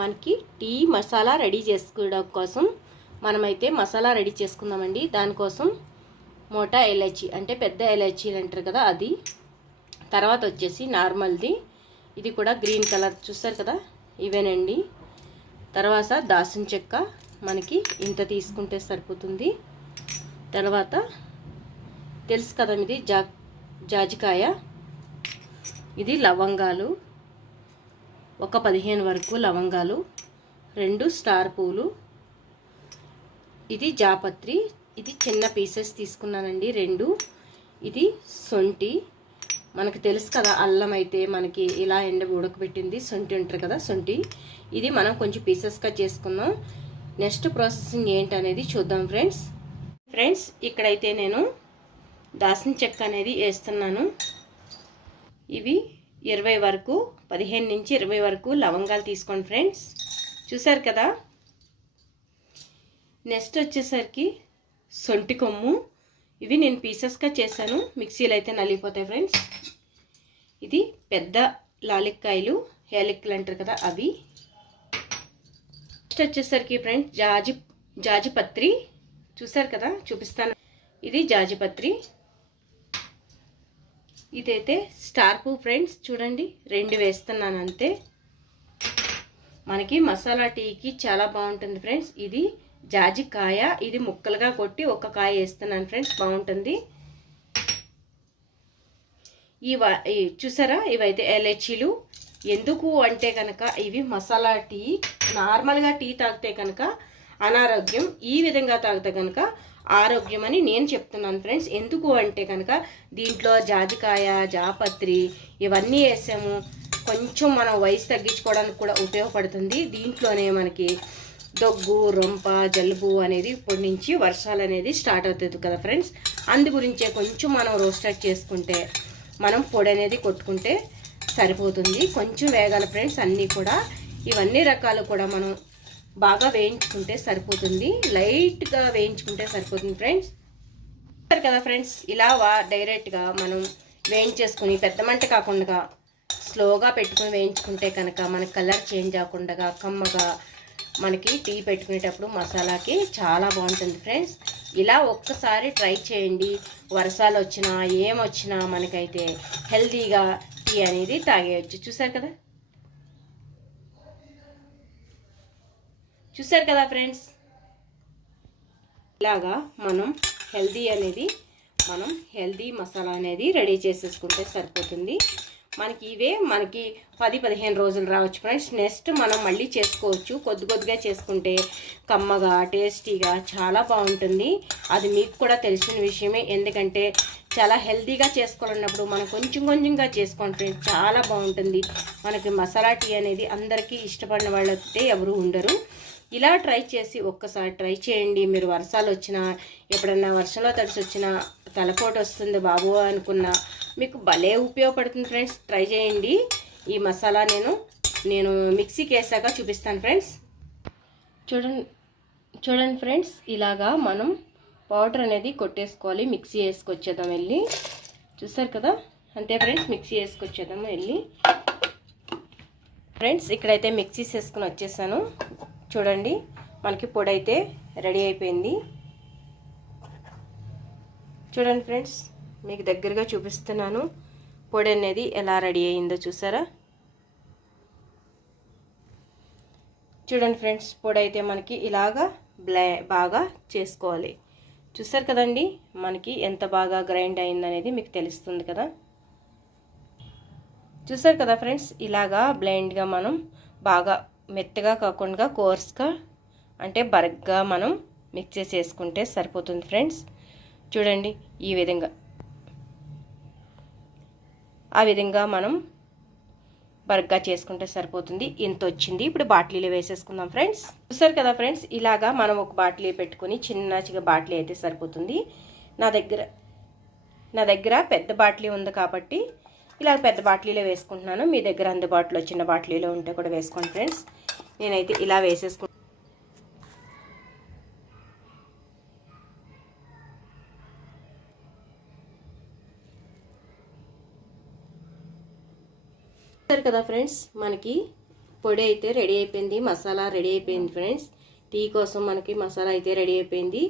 మనకి tea masala ready చేసుకోవడం కోసం మనమైతే మసాలా రెడీ చేసుకుందామండి. దానికోసం మోటా ఇలాచీ అంటే పెద్ద ఇలాచీలు అంటారు కదా అది, తర్వాత వచ్చేసి నార్మల్ది, ఇది కూడా గ్రీన్ కలర్ చూస్తారు కదా ఇవేనండి. తర్వాత దాల్చిన చెక్క మనకి ఇంత తీసుకుంటే సరిపోతుంది. తర్వాత తెలుసు కదా ఇది జాజికాయ, ఇది లవంగాలు ఒక 15 వరకు లవంగాలు, 2 స్టార్ పూలు, ఇది జాపత్రి, ఇది చిన్న పీసెస్ తీసుకున్నానండి 2, ఇది సొంటి, మనకు తెలుసు కదా అల్లం అయితే మనకి ఇలా ఉడకబెట్టింది సొంటి ఉంటారు కదా సొంటి, ఇది మనం కొంచెం పీసెస్గా చేసుకుందాం. నెక్స్ట్ ప్రాసెసింగ్ ఏంటనేది చూద్దాం ఫ్రెండ్స్. ఇక్కడైతే నేను దాల్చిన చెక్క అనేది వేస్తున్నాను. ఇవి 20 వరకు 15 నుంచి 20 వరకు లవంగాలు తీసుకోండి ఫ్రెండ్స్, చూసారు కదా. నెక్స్ట్ వచ్చేసరికి సొంటి కొమ్ము, ఇవి నేను పీసెస్గా చేశాను, మిక్సీలో అయితే నలిగిపోతాయి ఫ్రెండ్స్. ఇది పెద్ద లాలిక్కాయలు, యాలక్కులు అంటారు కదా అవి. నెక్స్ట్ వచ్చేసరికి ఫ్రెండ్స్ జాజిపత్రి, చూసారు కదా చూపిస్తాను, ఇది జాజిపత్రి. ఇదైతే స్టార్ పువ్వు ఫ్రెండ్స్, చూడండి 2 వేస్తున్నాను అంతే. మనకి మసాలా టీకి చాలా బాగుంటుంది ఫ్రెండ్స్. ఇది జాజికాయ, ఇది ముక్కలుగా కొట్టి ఒక కాయ వేస్తున్నాను ఫ్రెండ్స్, బాగుంటుంది. చూసారా ఇవైతే ఎలచీలు, ఎందుకు అంటే కనుక ఇవి మసాలా టీ, నార్మల్గా టీ తాగితే కనుక అనారోగ్యం, ఈ విధంగా తాగితే కనుక ఆరోగ్యం అని నేను చెప్తున్నాను ఫ్రెండ్స్. ఎందుకు అంటే కనుక దీంట్లో జాజికాయ, జాపత్రి ఇవన్నీ వేసాము, కొంచెం మనం వయసు తగ్గించుకోవడానికి కూడా ఉపయోగపడుతుంది. దీంట్లోనే మనకి దగ్గు, రొంప, జలుబు అనేది ఇప్పటి నుంచి వర్షాలు అనేది స్టార్ట్ అవుతుంది కదా ఫ్రెండ్స్, అందు గురించే కొంచెం మనం రోస్టెడ్ చేసుకుంటే, మనం పొడి అనేది కొట్టుకుంటే సరిపోతుంది. కొంచెం వేగాలి ఫ్రెండ్స్ అన్నీ కూడా, ఇవన్నీ రకాలు కూడా మనం బాగా వేయించుకుంటే సరిపోతుంది, లైట్గా వేయించుకుంటే సరిపోతుంది ఫ్రెండ్స్. కదా ఫ్రెండ్స్, ఇలా డైరెక్ట్గా మనం వేయించేసుకుని పెద్ద మంట కాకుండా స్లోగా పెట్టుకుని వేయించుకుంటే కనుక మనకి కలర్ చేంజ్ అవ్వకుండా కమ్మగా మనకి టీ పెట్టుకునేటప్పుడు మసాలాకి చాలా బాగుంటుంది ఫ్రెండ్స్. ఇలా ఒక్కసారి ట్రై చేయండి, వర్షాలు వచ్చినా ఏమొచ్చినా మనకైతే హెల్తీగా టీ అనేది తాగేయచ్చు. చూసారు కదా ఫ్రెండ్స్, ఇలాగా మనం హెల్తీ మసాలా అనేది రెడీ చేసేసుకుంటే సరిపోతుంది. మనకి 10-15 రోజులు రావచ్చు ఫ్రెండ్స్. నెక్స్ట్ మనం మళ్ళీ చేసుకోవచ్చు, కొద్దిగా చేసుకుంటే కమ్మగా టేస్టీగా చాలా బాగుంటుంది. అది మీకు కూడా తెలిసిన విషయమే, ఎందుకంటే చాలా హెల్తీగా చేసుకోవాలన్నప్పుడు మనం కొంచెంగా చేసుకోండి ఫ్రెండ్స్, చాలా బాగుంటుంది. మనకి మసాలా టీ అనేది అందరికీ ఇష్టపడిన వాళ్ళైతే ఎవరు ఉండరు. ఇలా ఒక్కసారి ట్రై చేయండి. మీరు వర్షాలు వచ్చినా, ఎప్పుడన్నా వర్షంలో తడిసి వచ్చినా, తలపోటు వస్తుంది బాబు అనుకున్నా మీకు భలే ఉపయోగపడుతుంది ఫ్రెండ్స్, ట్రై చేయండి. ఈ మసాలా నేను మిక్సీకి వేసాక చూపిస్తాను ఫ్రెండ్స్. చూడండి ఫ్రెండ్స్, ఇలాగా మనం పౌడర్ అనేది కొట్టేసుకోవాలి. మిక్సీ వేసుకొచ్చేద్దాం వెళ్ళి, చూసారు కదా అంతే ఫ్రెండ్స్, మిక్సీ వేసుకొచ్చేద్దాము వెళ్ళి. ఫ్రెండ్స్ ఇక్కడైతే మిక్సీ వేసుకుని వచ్చేసాను, చూడండి మనకి పొడి అయితే రెడీ అయిపోయింది. చూడండి ఫ్రెండ్స్, మీకు దగ్గరగా చూపిస్తున్నాను పొడి అనేది ఎలా రెడీ అయిందో, చూసారా. చూడండి ఫ్రెండ్స్, పొడి అయితే మనకి ఇలాగా బాగా చేసుకోవాలి. చూసారు కదండి మనకి ఎంత బాగా గ్రైండ్ అయిందనేది మీకు తెలుస్తుంది కదా. చూసారు కదా ఫ్రెండ్స్, ఇలాగా బ్లెండ్గా మనం బాగా మెత్తగా కాకుండా కోర్స్గా అంటే బరగ్గా మనం మిక్స్ చేసుకుంటే సరిపోతుంది ఫ్రెండ్స్. చూడండి ఆ విధంగా మనం బరగ్గా చేసుకుంటే సరిపోతుంది. ఇంత వచ్చింది. ఇప్పుడు బాటిల్లో వేసేసుకుందాం ఫ్రెండ్స్. చూసారు కదా ఫ్రెండ్స్, ఇలాగా మనం ఒక బాటిల్ పెట్టుకుని చిన్న బాటిల్ అయితే సరిపోతుంది. నా దగ్గర పెద్ద బాటిల్ ఉంది కాబట్టి ఇలా పెద్ద బాటిల్లో వేసుకుంటున్నాను. మీ దగ్గర అందుబాటులో చిన్న బాటిల్లో ఉంటే కూడా వేసుకోండి ఫ్రెండ్స్. నేనైతే ఇలా వేసేసుకుంటాను. కదా ఫ్రెండ్స్, మనకి పొడి అయితే రెడీ అయిపోయింది, మసాలా రెడీ అయిపోయింది ఫ్రెండ్స్. టీ కోసం మనకి మసాలా అయితే రెడీ అయిపోయింది.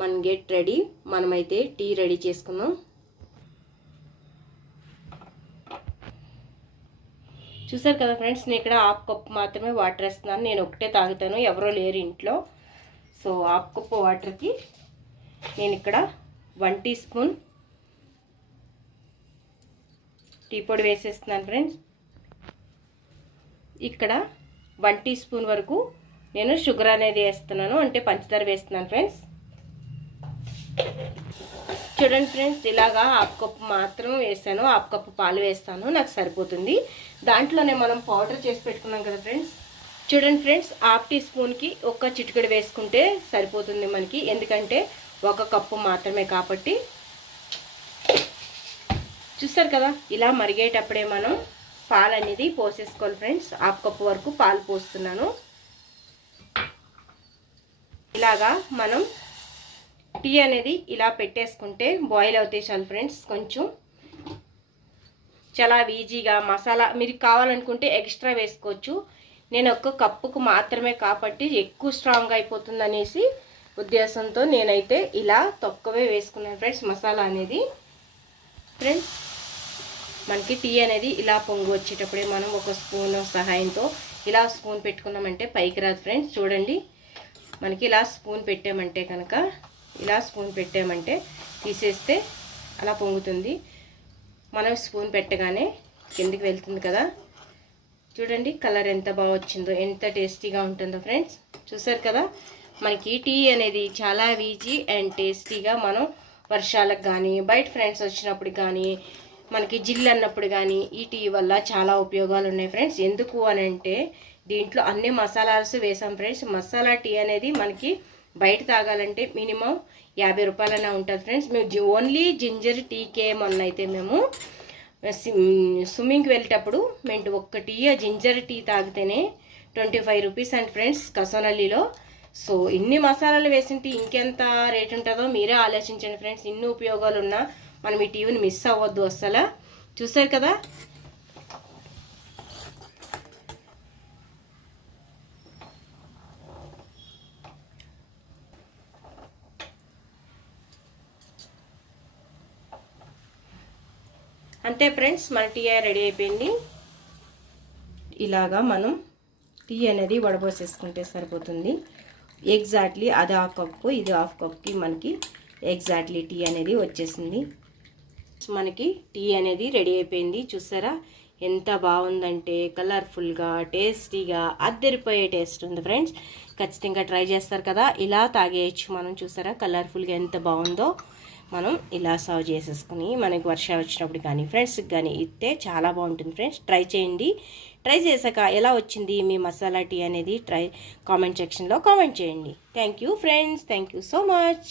మనం గెట్ రెడీ, మనమైతే టీ రెడీ చేసుకుందాం. చూసారు కదా ఫ్రెండ్స్, నేను ఇక్కడ హాఫ్ కప్ మాత్రమే వాటర్ వేస్తున్నాను. నేను ఒకటే తాగుతాను, ఎవరో లేరు ఇంట్లో. సో హాఫ్ కప్ వాటర్కి నేను ఇక్కడ 1 టీ స్పూన్ టీ పొడి వేసేస్తున్నాను ఫ్రెండ్స్. ఇక్కడ 1 టీ స్పూన్ వరకు నేను షుగర్ అనేది వేస్తున్నాను, అంటే పంచదార వేస్తున్నాను ఫ్రెండ్స్. చూడండి ఫ్రెండ్స్, ఇలాగా హాఫ్ కప్ మాత్రం వేసాను, హాఫ్ కప్ పాలు వేస్తాను, నాకు సరిపోతుంది. దాంట్లోనే మనం పౌడర్ చేసి పెట్టుకున్నాం కదా ఫ్రెండ్స్. చూడండి ఫ్రెండ్స్, హాఫ్ టీ స్పూన్కి ఒక చిటికెడు వేసుకుంటే సరిపోతుంది మనకి, ఎందుకంటే 1 కప్పు మాత్రమే కాబట్టి. చూస్తారు కదా, ఇలా మరిగేటప్పుడే మనం పాలు అనేది పోసేసుకోవాలి ఫ్రెండ్స్. హాఫ్ కప్పు వరకు పాలు పోస్తున్నాను. ఇలాగా మనం టీ అనేది ఇలా పెట్టేసుకుంటే బాయిల్ అవుతాయి చాలు ఫ్రెండ్స్. కొంచెం చాలా ఈజీగా మసాలా మీరు కావాలనుకుంటే ఎక్స్ట్రా వేసుకోవచ్చు. నేను 1 కప్పుకు మాత్రమే కాబట్టి ఎక్కువ స్ట్రాంగ్ అయిపోతుంది అనేసి ఉద్దేశంతో నేనైతే ఇలా తక్కువే వేసుకున్నాను ఫ్రెండ్స్ మసాలా అనేది. ఫ్రెండ్స్, మనకి టీ అనేది ఇలా పొంగు వచ్చేటప్పుడే మనం 1 స్పూన్ సహాయంతో ఇలా స్పూన్ పెట్టుకున్నామంటే పైకి రాదు ఫ్రెండ్స్. చూడండి, మనకి ఇలా స్పూన్ పెట్టామంటే కనుక, ఇలా స్పూన్ పెట్టామంటే తీసేస్తే అలా పొంగుతుంది. మనం స్పూన్ పెట్టగానే కిందికి వెళ్తుంది కదా. చూడండి కలర్ ఎంత బాగా వచ్చిందో, ఎంత టేస్టీగా ఉంటుందో ఫ్రెండ్స్. చూసారు కదా, మనకి టీ అనేది చాలా ఈజీ అండ్ టేస్టీగా మనం వర్షాలకు కానీ, బయట ఫ్రెండ్స్ వచ్చినప్పుడు కానీ, మనకి జిల్లు అన్నప్పుడు కానీ ఈ టీ వల్ల చాలా ఉపయోగాలు ఉన్నాయి ఫ్రెండ్స్. ఎందుకు అని అంటే దీంట్లో అన్ని మసాలాస్ వేసాం ఫ్రెండ్స్. మసాలా టీ అనేది మనకి బయట తాగాలంటే మినిమం 50 రూపాయలైనా ఉంటుంది ఫ్రెండ్స్. మేము ఓన్లీ జింజర్ టీకే మొన్న అయితే మేము స్విమ్మింగ్కి వెళ్ళేటప్పుడు మేము 1 టీ జింజర్ టీ తాగితేనే 25 రూపీస్ అండి ఫ్రెండ్స్ కసోనల్లిలో. సో ఇన్ని మసాలాలు వేసింటే ఇంకెంత రేట్ ఉంటుందో మీరే ఆలోచించండి ఫ్రెండ్స్. ఇన్ని ఉపయోగాలు ఉన్నా మనం ఈ టీవీని మిస్ అవ్వద్దు అసలు. చూసారు కదా, అంతే ఫ్రెండ్స్, మన టీ రెడీ అయిపోయింది. ఇలాగా మనం టీ అనేది వడబోసేసుకుంటే సరిపోతుంది. ఎగ్జాక్ట్లీ అది 1/2 కప్పు, ఇది 1/2 కప్కి మనకి ఎగ్జాక్ట్లీ టీ అనేది వచ్చేసింది. మనకి టీ అనేది రెడీ అయిపోయింది. చూసారా ఎంత బాగుందంటే, కలర్ఫుల్గా, టేస్టీగా, అద్దరిపోయే టేస్ట్ ఉంది ఫ్రెండ్స్. ఖచ్చితంగా ట్రై చేస్తారు కదా, ఇలా తాగేయచ్చు మనం. చూసారా కలర్ఫుల్గా ఎంత బాగుందో. మనం ఇలా సర్వ్ చేసేసుకుని మనకి వర్షాలు వచ్చినప్పుడు కానీ ఫ్రెండ్స్కి కానీ ఇస్తే చాలా బాగుంటుంది ఫ్రెండ్స్. ట్రై చేయండి. ట్రై చేశాక ఎలా వచ్చింది మీ మసాలా టీ అనేది కామెంట్ సెక్షన్లో కామెంట్ చేయండి. Thank you friends, thank you so much.